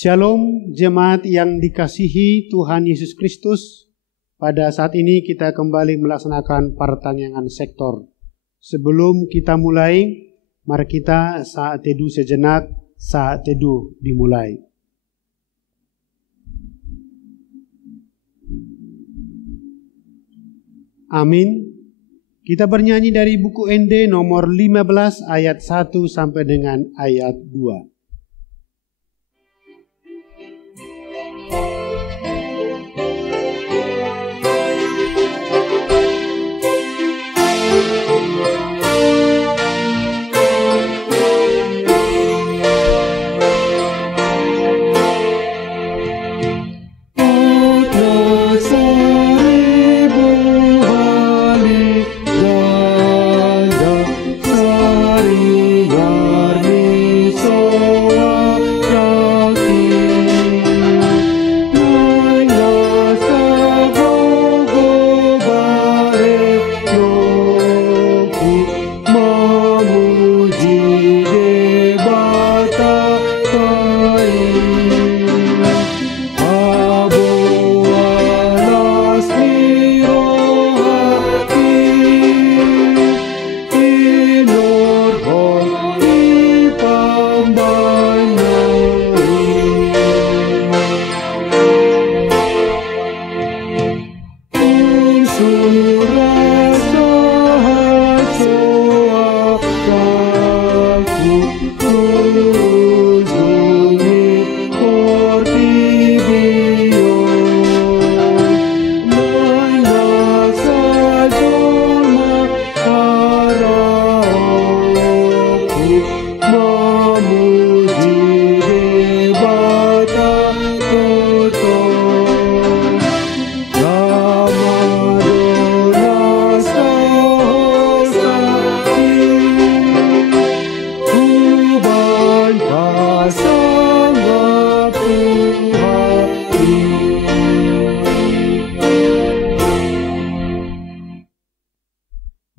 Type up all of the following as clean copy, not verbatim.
Shalom jemaat yang dikasihi Tuhan Yesus Kristus. Pada saat ini kita kembali melaksanakan pertanyaan sektor. Sebelum kita mulai, mari kita saat teduh sejenak, saat teduh dimulai. Amin. Kita bernyanyi dari buku ND nomor 15 ayat 1 sampai dengan ayat 2.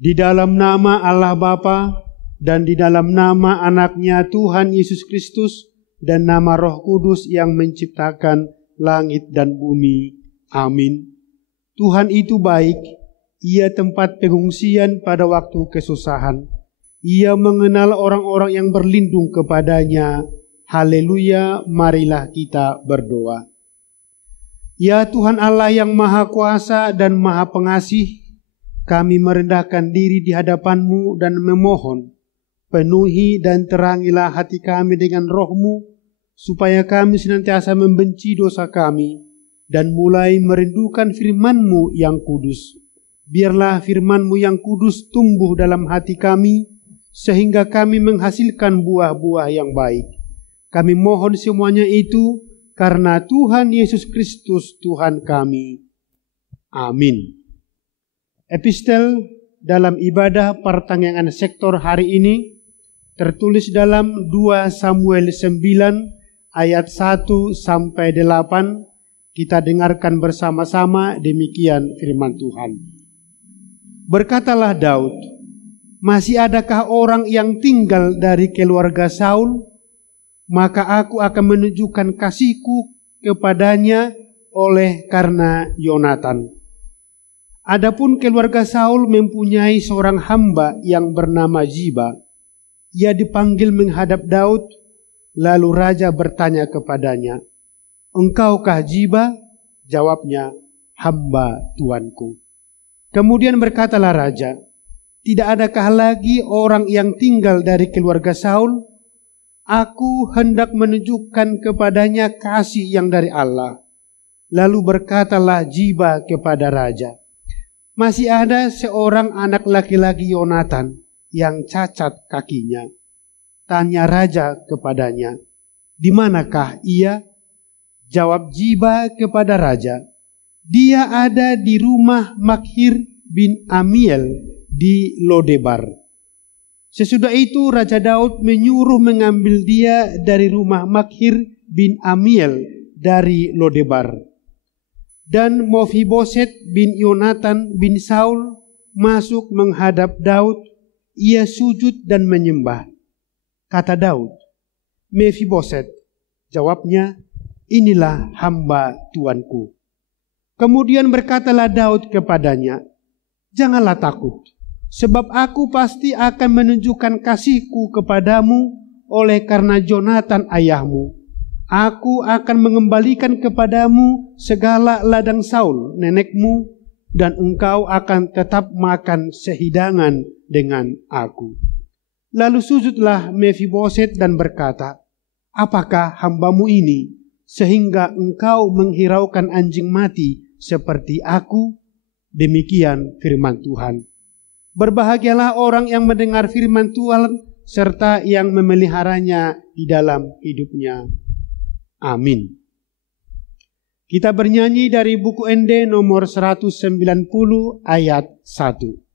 Di dalam nama Allah Bapa dan di dalam nama anaknya Tuhan Yesus Kristus dan nama Roh Kudus yang menciptakan langit dan bumi. Amin. Tuhan itu baik, Ia tempat pengungsian pada waktu kesusahan. Ia mengenal orang-orang yang berlindung kepadanya. Haleluya, marilah kita berdoa. Ya Tuhan Allah yang Maha Kuasa dan Maha Pengasih, kami merendahkan diri di hadapan-Mu dan memohon, penuhi dan terangilah hati kami dengan Roh-Mu, supaya kami senantiasa membenci dosa kami, dan mulai merindukan firman-Mu yang kudus. Biarlah firman-Mu yang kudus tumbuh dalam hati kami, sehingga kami menghasilkan buah-buah yang baik. Kami mohon semuanya itu, karena Tuhan Yesus Kristus Tuhan kami. Amin. Epistel dalam ibadah pertanyaan sektor hari ini tertulis dalam 2 Samuel 9 ayat 1 sampai 8. Kita dengarkan bersama-sama demikian firman Tuhan. Berkatalah Daud, masih adakah orang yang tinggal dari keluarga Saul? Maka aku akan menunjukkan kasihku kepadanya oleh karena Yonatan. Adapun keluarga Saul mempunyai seorang hamba yang bernama Ziba. Ia dipanggil menghadap Daud, lalu raja bertanya kepadanya, "Engkaukah Ziba?" Jawabnya, "Hamba tuanku." Kemudian berkatalah raja, "Tidak adakah lagi orang yang tinggal dari keluarga Saul? Aku hendak menunjukkan kepadanya kasih yang dari Allah." Lalu berkatalah Ziba kepada raja, "Masih ada seorang anak laki-laki Yonatan yang cacat kakinya." Tanya raja kepadanya, "Di manakah ia?" Jawab Ziba kepada raja, "Dia ada di rumah Makhir bin Amiel di Lodebar." Sesudah itu Raja Daud menyuruh mengambil dia dari rumah Makhir bin Amiel dari Lodebar. Dan Mephiboset bin Yonatan bin Saul masuk menghadap Daud. Ia sujud dan menyembah. Kata Daud, "Mephiboset." Jawabnya, inilah hamba Tuanku. Kemudian berkatalah Daud kepadanya, janganlah takut, sebab aku pasti akan menunjukkan kasihku kepadamu oleh karena Jonathan ayahmu. Aku akan mengembalikan kepadamu segala ladang Saul nenekmu, dan engkau akan tetap makan sehidangan dengan aku. Lalu sujudlah Mefiboset dan berkata, apakah hambamu ini, sehingga engkau menghiraukan anjing mati seperti aku? Demikian firman Tuhan. Berbahagialah orang yang mendengar firman Tuhan, serta yang memeliharanya di dalam hidupnya. Amin. Kita bernyanyi dari buku ND nomor 190 ayat 1.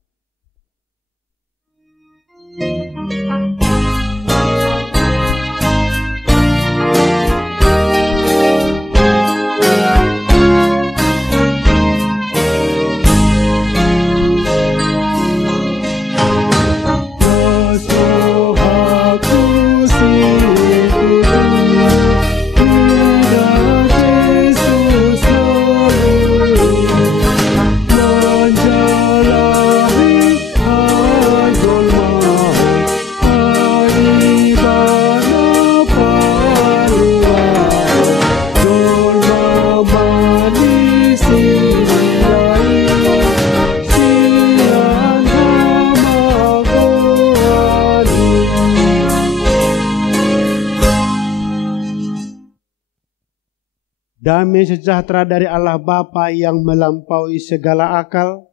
Damai sejahtera dari Allah Bapa yang melampaui segala akal,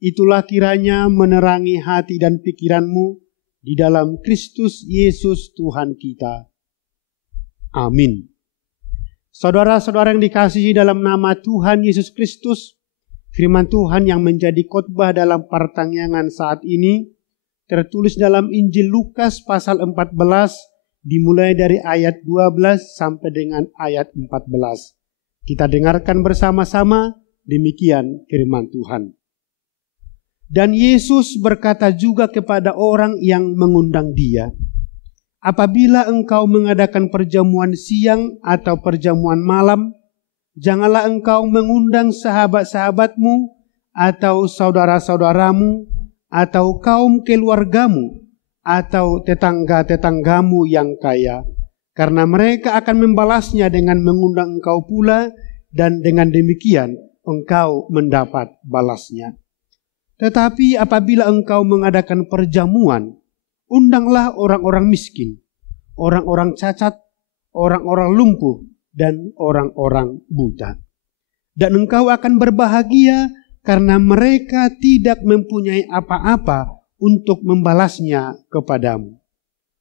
itulah kiranya menerangi hati dan pikiranmu di dalam Kristus Yesus Tuhan kita. Amin. Saudara-saudara yang dikasihi dalam nama Tuhan Yesus Kristus, firman Tuhan yang menjadi khotbah dalam pertanyaan saat ini tertulis dalam Injil Lukas pasal 14, dimulai dari ayat 12 sampai dengan ayat 14. Kita dengarkan bersama-sama, demikian firman Tuhan. Dan Yesus berkata juga kepada orang yang mengundang dia, apabila engkau mengadakan perjamuan siang atau perjamuan malam, janganlah engkau mengundang sahabat-sahabatmu atau saudara-saudaramu atau kaum keluargamu atau tetangga-tetanggamu yang kaya, karena mereka akan membalasnya dengan mengundang engkau pula, dan dengan demikian engkau mendapat balasnya. Tetapi apabila engkau mengadakan perjamuan, undanglah orang-orang miskin, orang-orang cacat, orang-orang lumpuh, dan orang-orang buta. Dan engkau akan berbahagia karena mereka tidak mempunyai apa-apa untuk membalasnya kepadamu.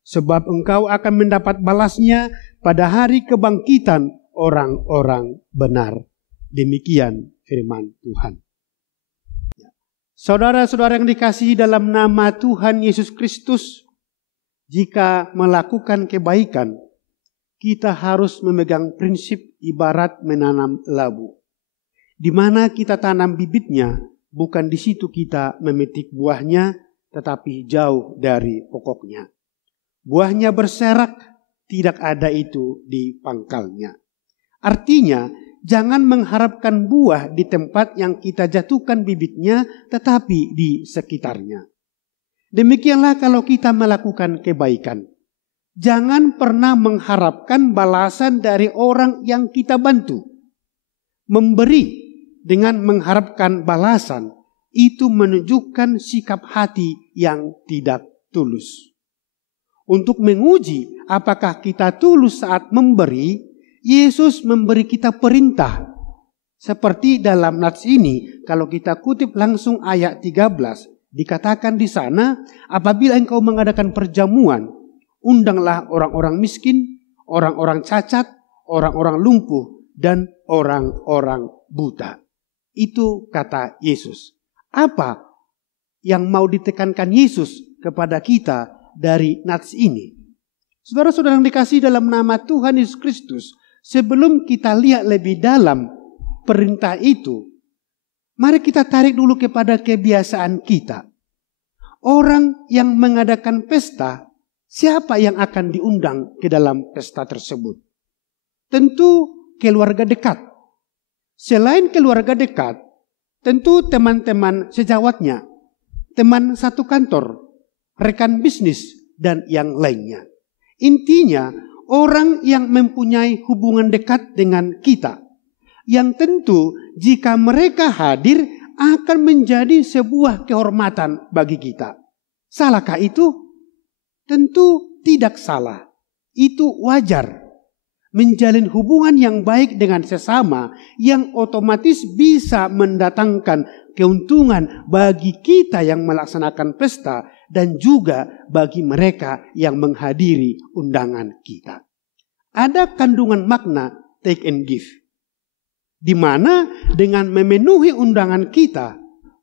Sebab engkau akan mendapat balasnya pada hari kebangkitan orang-orang benar. Demikian firman Tuhan. Saudara-saudara yang dikasihi dalam nama Tuhan Yesus Kristus, jika melakukan kebaikan, kita harus memegang prinsip ibarat menanam labu. Di mana kita tanam bibitnya, bukan di situ kita memetik buahnya, tetapi jauh dari pokoknya. Buahnya berserak, tidak ada itu di pangkalnya. Artinya, jangan mengharapkan buah di tempat yang kita jatuhkan bibitnya, tetapi di sekitarnya. Demikianlah kalau kita melakukan kebaikan. Jangan pernah mengharapkan balasan dari orang yang kita bantu. Memberi dengan mengharapkan balasan, itu menunjukkan sikap hati yang tidak tulus. Untuk menguji apakah kita tulus saat memberi, Yesus memberi kita perintah. Seperti dalam nats ini, kalau kita kutip langsung ayat 13, dikatakan di sana, apabila engkau mengadakan perjamuan, undanglah orang-orang miskin, orang-orang cacat, orang-orang lumpuh, dan orang-orang buta. Itu kata Yesus. Apa yang mau ditekankan Yesus kepada kita dari nats ini? Saudara-saudara yang dikasihi dalam nama Tuhan Yesus Kristus, sebelum kita lihat lebih dalam perintah itu, mari kita tarik dulu kepada kebiasaan kita. Orang yang mengadakan pesta, siapa yang akan diundang ke dalam pesta tersebut? Tentu keluarga dekat. Selain keluarga dekat, tentu teman-teman sejawatnya, teman satu kantor, rekan bisnis, dan yang lainnya. Intinya, orang yang mempunyai hubungan dekat dengan kita, yang tentu jika mereka hadir akan menjadi sebuah kehormatan bagi kita. Salahkah itu? Tentu tidak salah. Itu wajar. Menjalin hubungan yang baik dengan sesama yang otomatis bisa mendatangkan keuntungan bagi kita yang melaksanakan pesta dan juga bagi mereka yang menghadiri undangan kita. Ada kandungan makna take and give, di mana dengan memenuhi undangan kita,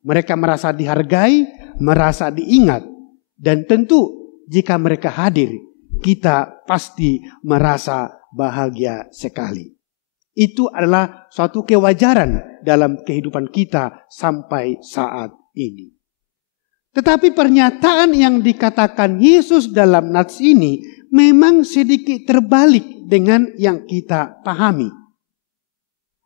mereka merasa dihargai, merasa diingat, dan tentu jika mereka hadir, kita pasti merasa bahagia sekali. Itu adalah suatu kewajaran dalam kehidupan kita sampai saat ini. Tetapi pernyataan yang dikatakan Yesus dalam nats ini memang sedikit terbalik dengan yang kita pahami.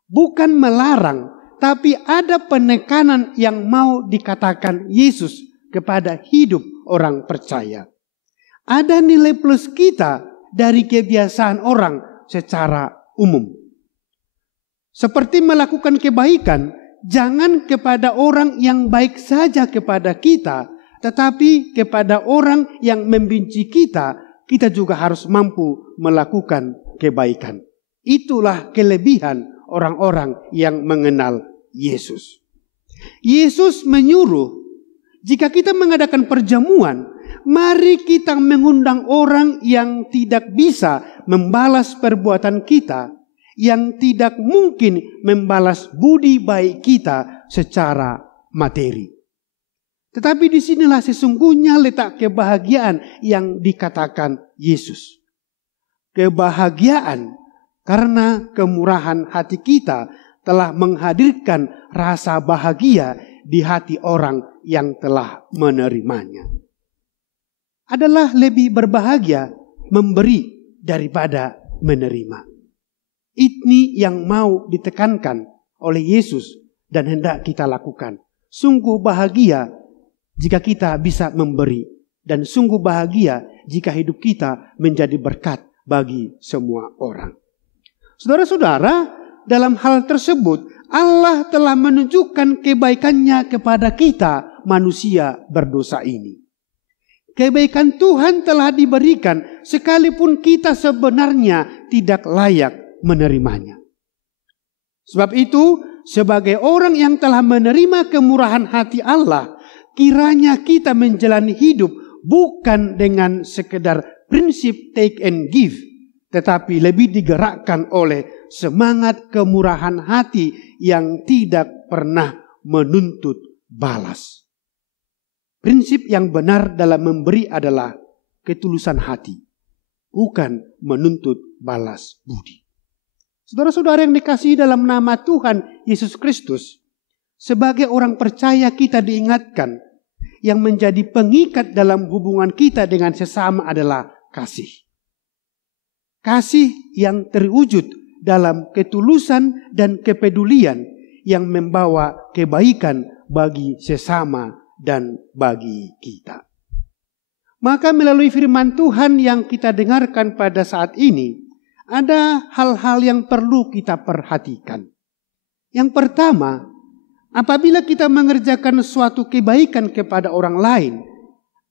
Bukan melarang, tapi ada penekanan yang mau dikatakan Yesus kepada hidup orang percaya. Ada nilai plus kita dari kebiasaan orang secara umum. Seperti melakukan kebaikan, jangan kepada orang yang baik saja kepada kita, tetapi kepada orang yang membenci kita, kita juga harus mampu melakukan kebaikan. Itulah kelebihan orang-orang yang mengenal Yesus. Yesus menyuruh, jika kita mengadakan perjamuan, mari kita mengundang orang yang tidak bisa membalas perbuatan kita, yang tidak mungkin membalas budi baik kita secara materi. Tetapi disinilah sesungguhnya letak kebahagiaan yang dikatakan Yesus. Kebahagiaan karena kemurahan hati kita telah menghadirkan rasa bahagia di hati orang yang telah menerimanya. Adalah lebih berbahagia memberi daripada menerima. Ini yang mau ditekankan oleh Yesus dan hendak kita lakukan. Sungguh bahagia jika kita bisa memberi, dan sungguh bahagia jika hidup kita menjadi berkat bagi semua orang. Saudara-saudara, dalam hal tersebut Allah telah menunjukkan kebaikannya kepada kita manusia berdosa ini. Kebaikan Tuhan telah diberikan sekalipun kita sebenarnya tidak layak menerimanya. Sebab itu, sebagai orang yang telah menerima kemurahan hati Allah, kiranya kita menjalani hidup bukan dengan sekedar prinsip take and give, tetapi lebih digerakkan oleh semangat kemurahan hati yang tidak pernah menuntut balas. Prinsip yang benar dalam memberi adalah ketulusan hati, bukan menuntut balas budi. Saudara-saudara yang dikasihi dalam nama Tuhan Yesus Kristus, sebagai orang percaya kita diingatkan, yang menjadi pengikat dalam hubungan kita dengan sesama adalah kasih. Kasih yang terwujud dalam ketulusan dan kepedulian yang membawa kebaikan bagi sesama dan bagi kita. Maka melalui firman Tuhan yang kita dengarkan pada saat ini, ada hal-hal yang perlu kita perhatikan. Yang pertama, apabila kita mengerjakan suatu kebaikan kepada orang lain,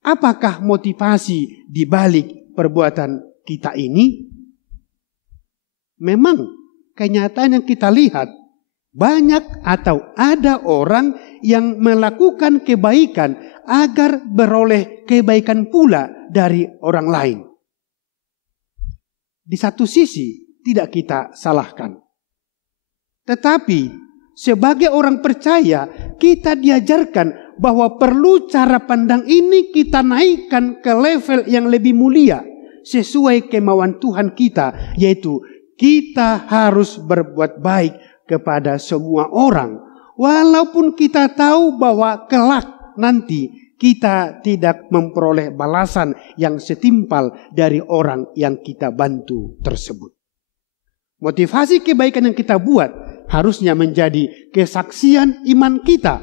apakah motivasi di balik perbuatan kita ini? Memang kenyataan yang kita lihat, banyak atau ada orang yang melakukan kebaikan agar beroleh kebaikan pula dari orang lain. Di satu sisi tidak kita salahkan. Tetapi sebagai orang percaya kita diajarkan bahwa perlu cara pandang ini kita naikkan ke level yang lebih mulia sesuai kemauan Tuhan kita, yaitu kita harus berbuat baik kepada semua orang, walaupun kita tahu bahwa kelak nanti kita tidak memperoleh balasan yang setimpal dari orang yang kita bantu tersebut. Motivasi kebaikan yang kita buat harusnya menjadi kesaksian iman kita,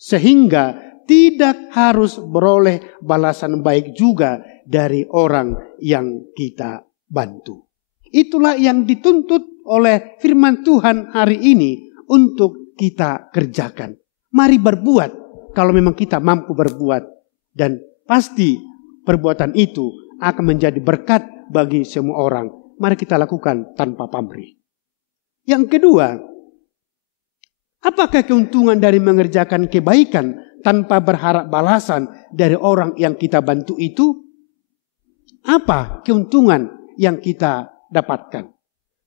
sehingga tidak harus beroleh balasan baik juga dari orang yang kita bantu. Itulah yang dituntut oleh firman Tuhan hari ini untuk kita kerjakan. Mari berbuat kalau memang kita mampu berbuat, dan pasti perbuatan itu akan menjadi berkat bagi semua orang. Mari kita lakukan tanpa pamrih. Yang kedua, apakah keuntungan dari mengerjakan kebaikan tanpa berharap balasan dari orang yang kita bantu itu? Apa keuntungan yang kita dapatkan?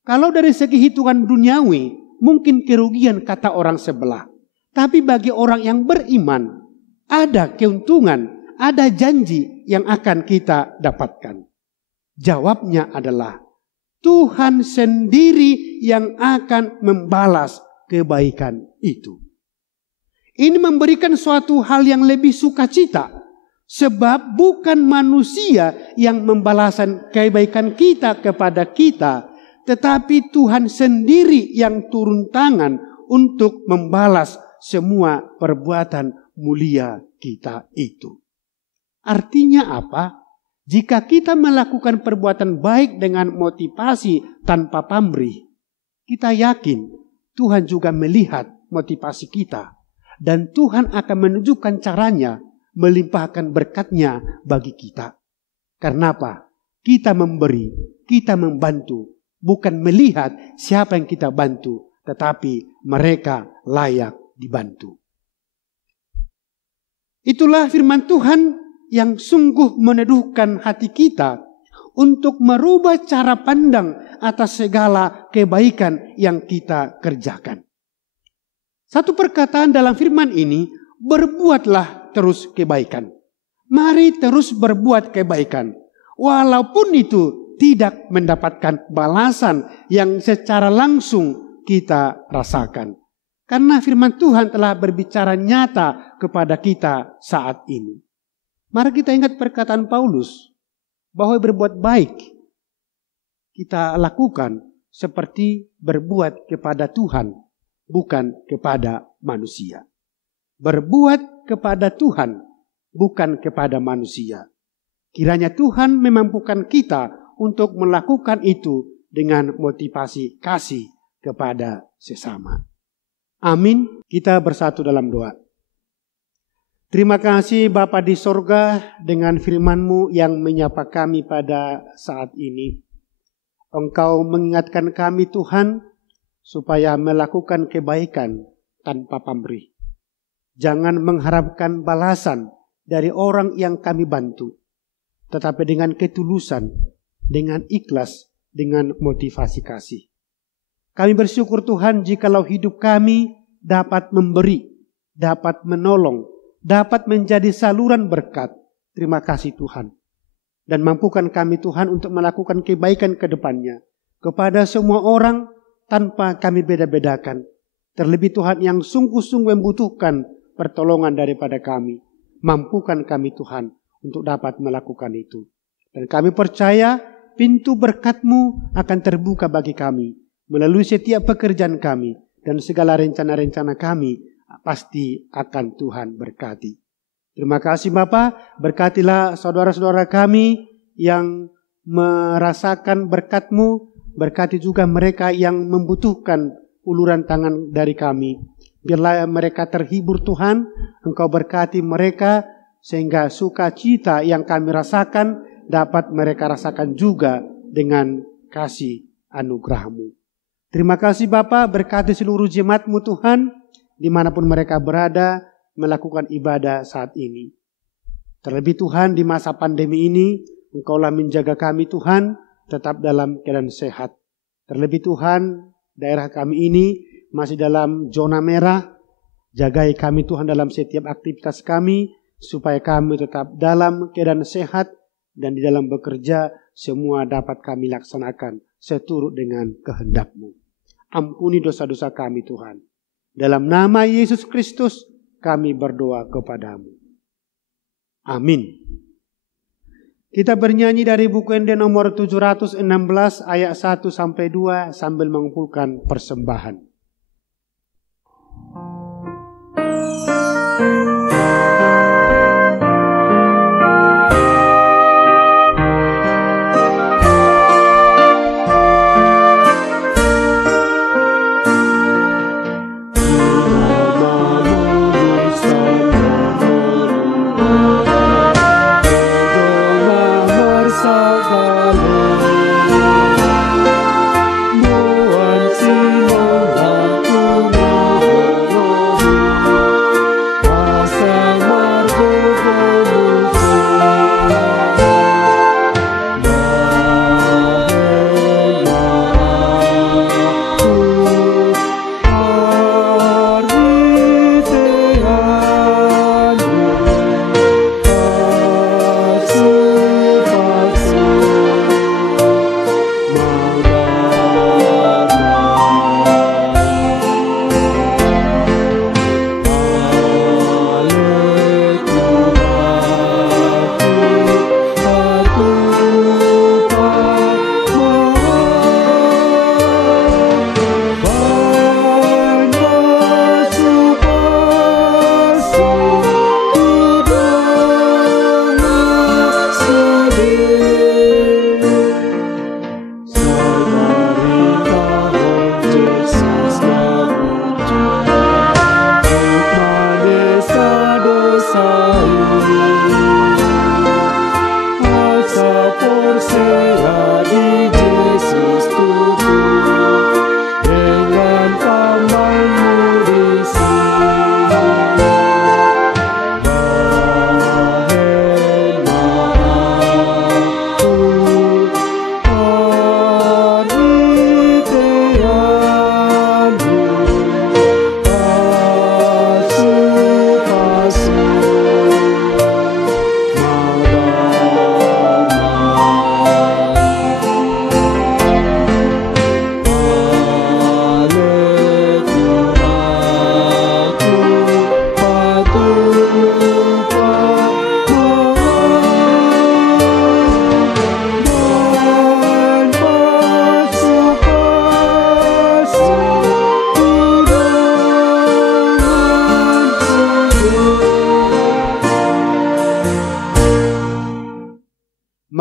Kalau dari segi hitungan duniawi, mungkin kerugian kata orang sebelah. Tapi bagi orang yang beriman, ada keuntungan, ada janji yang akan kita dapatkan. Jawabnya adalah Tuhan sendiri yang akan membalas kebaikan itu. Ini memberikan suatu hal yang lebih sukacita. Sebab bukan manusia yang membalaskan kebaikan kita kepada kita, tetapi Tuhan sendiri yang turun tangan untuk membalas semua perbuatan mulia kita itu. Artinya apa? Jika kita melakukan perbuatan baik dengan motivasi tanpa pamrih, kita yakin Tuhan juga melihat motivasi kita. Dan Tuhan akan menunjukkan caranya melimpahkan berkat-Nya bagi kita. Karena apa? Kita memberi, kita membantu. Bukan melihat siapa yang kita bantu, tetapi mereka layak dibantu. Itulah firman Tuhan yang sungguh meneduhkan hati kita untuk merubah cara pandang atas segala kebaikan yang kita kerjakan. Satu perkataan dalam firman ini, berbuatlah terus kebaikan. Mari terus berbuat kebaikan. Walaupun itu tidak mendapatkan balasan yang secara langsung kita rasakan. Karena firman Tuhan telah berbicara nyata kepada kita saat ini. Mari kita ingat perkataan Paulus, bahwa berbuat baik kita lakukan seperti berbuat kepada Tuhan, bukan kepada manusia. Berbuat kepada Tuhan, bukan kepada manusia. Kiranya Tuhan memampukan kita untuk melakukan itu dengan motivasi kasih kepada sesama. Amin. Kita bersatu dalam doa. Terima kasih Bapa di sorga, dengan firman-Mu yang menyapa kami pada saat ini. Engkau mengingatkan kami Tuhan, supaya melakukan kebaikan tanpa pamrih. Jangan mengharapkan balasan dari orang yang kami bantu, tetapi dengan ketulusan, dengan ikhlas, dengan motivasi kasih. Kami bersyukur Tuhan jikalau hidup kami dapat memberi, dapat menolong, dapat menjadi saluran berkat. Terima kasih Tuhan. Dan mampukan kami Tuhan untuk melakukan kebaikan ke depannya kepada semua orang tanpa kami beda-bedakan. Terlebih Tuhan yang sungguh-sungguh membutuhkan pertolongan daripada kami. Mampukan kami Tuhan untuk dapat melakukan itu. Dan kami percaya pintu berkat-Mu akan terbuka bagi kami melalui setiap pekerjaan kami, dan segala rencana-rencana kami pasti akan Tuhan berkati. Terima kasih Bapa, berkatilah saudara-saudara kami yang merasakan berkat-Mu, berkati juga mereka yang membutuhkan uluran tangan dari kami. Biarlah mereka terhibur Tuhan, Engkau berkati mereka sehingga sukacita yang kami rasakan dapat mereka rasakan juga dengan kasih anugerah-Mu. Terima kasih Bapa, berkati seluruh jemaat-Mu Tuhan, dimanapun mereka berada melakukan ibadah saat ini. Terlebih Tuhan di masa pandemi ini, Engkaulah menjaga kami Tuhan tetap dalam keadaan sehat. Terlebih Tuhan, daerah kami ini masih dalam zona merah. Jagai kami Tuhan dalam setiap aktivitas kami, supaya kami tetap dalam keadaan sehat, dan di dalam bekerja semua dapat kami laksanakan seturut dengan kehendak-Mu. Ampuni dosa-dosa kami Tuhan. Dalam nama Yesus Kristus kami berdoa kepada-Mu. Amin. Kita bernyanyi dari buku ND nomor 716 ayat 1 sampai 2 sambil mengumpulkan persembahan.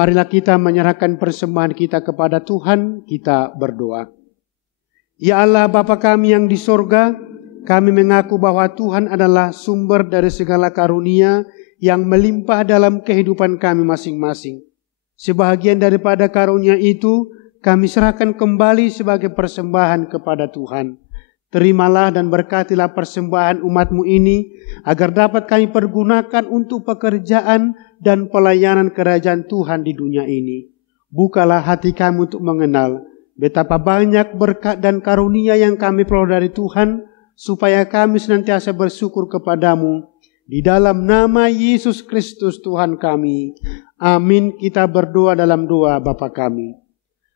Marilah kita menyerahkan persembahan kita kepada Tuhan, kita berdoa. Ya Allah Bapa kami yang di sorga, kami mengaku bahwa Tuhan adalah sumber dari segala karunia yang melimpah dalam kehidupan kami masing-masing. Sebahagian daripada karunia itu kami serahkan kembali sebagai persembahan kepada Tuhan. Terimalah dan berkatilah persembahan umat-Mu ini agar dapat kami pergunakan untuk pekerjaan dan pelayanan kerajaan Tuhan di dunia ini. Bukalah hati kami untuk mengenal betapa banyak berkat dan karunia yang kami peroleh dari Tuhan, supaya kami senantiasa bersyukur kepadamu. Di dalam nama Yesus Kristus Tuhan kami. Amin. Kita berdoa dalam doa Bapa kami.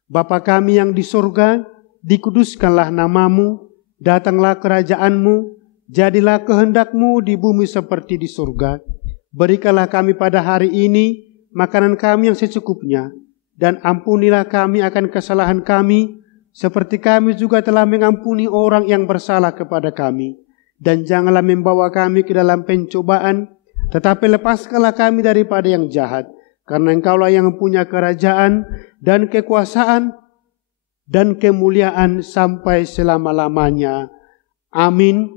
Bapa kami yang di surga, dikuduskanlah namamu, datanglah kerajaan-Mu, jadilah kehendak-Mu di bumi seperti di surga. Berikanlah kami pada hari ini makanan kami yang secukupnya, dan ampunilah kami akan kesalahan kami, seperti kami juga telah mengampuni orang yang bersalah kepada kami. Dan janganlah membawa kami ke dalam pencobaan, tetapi lepaskanlah kami daripada yang jahat, karena Engkaulah yang mempunyai kerajaan dan kekuasaan dan kemuliaan sampai selama-lamanya. Amin.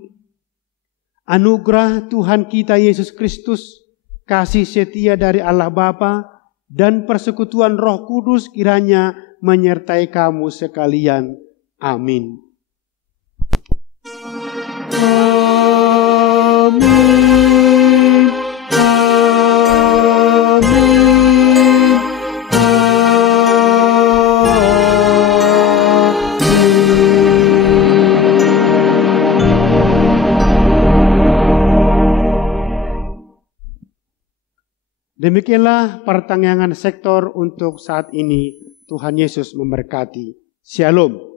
Anugerah Tuhan kita Yesus Kristus, kasih setia dari Allah Bapa, dan persekutuan Roh Kudus kiranya menyertai kamu sekalian. Amin. Amin. Demikianlah pertanyaan sektor untuk saat ini. Tuhan Yesus memberkati. Shalom.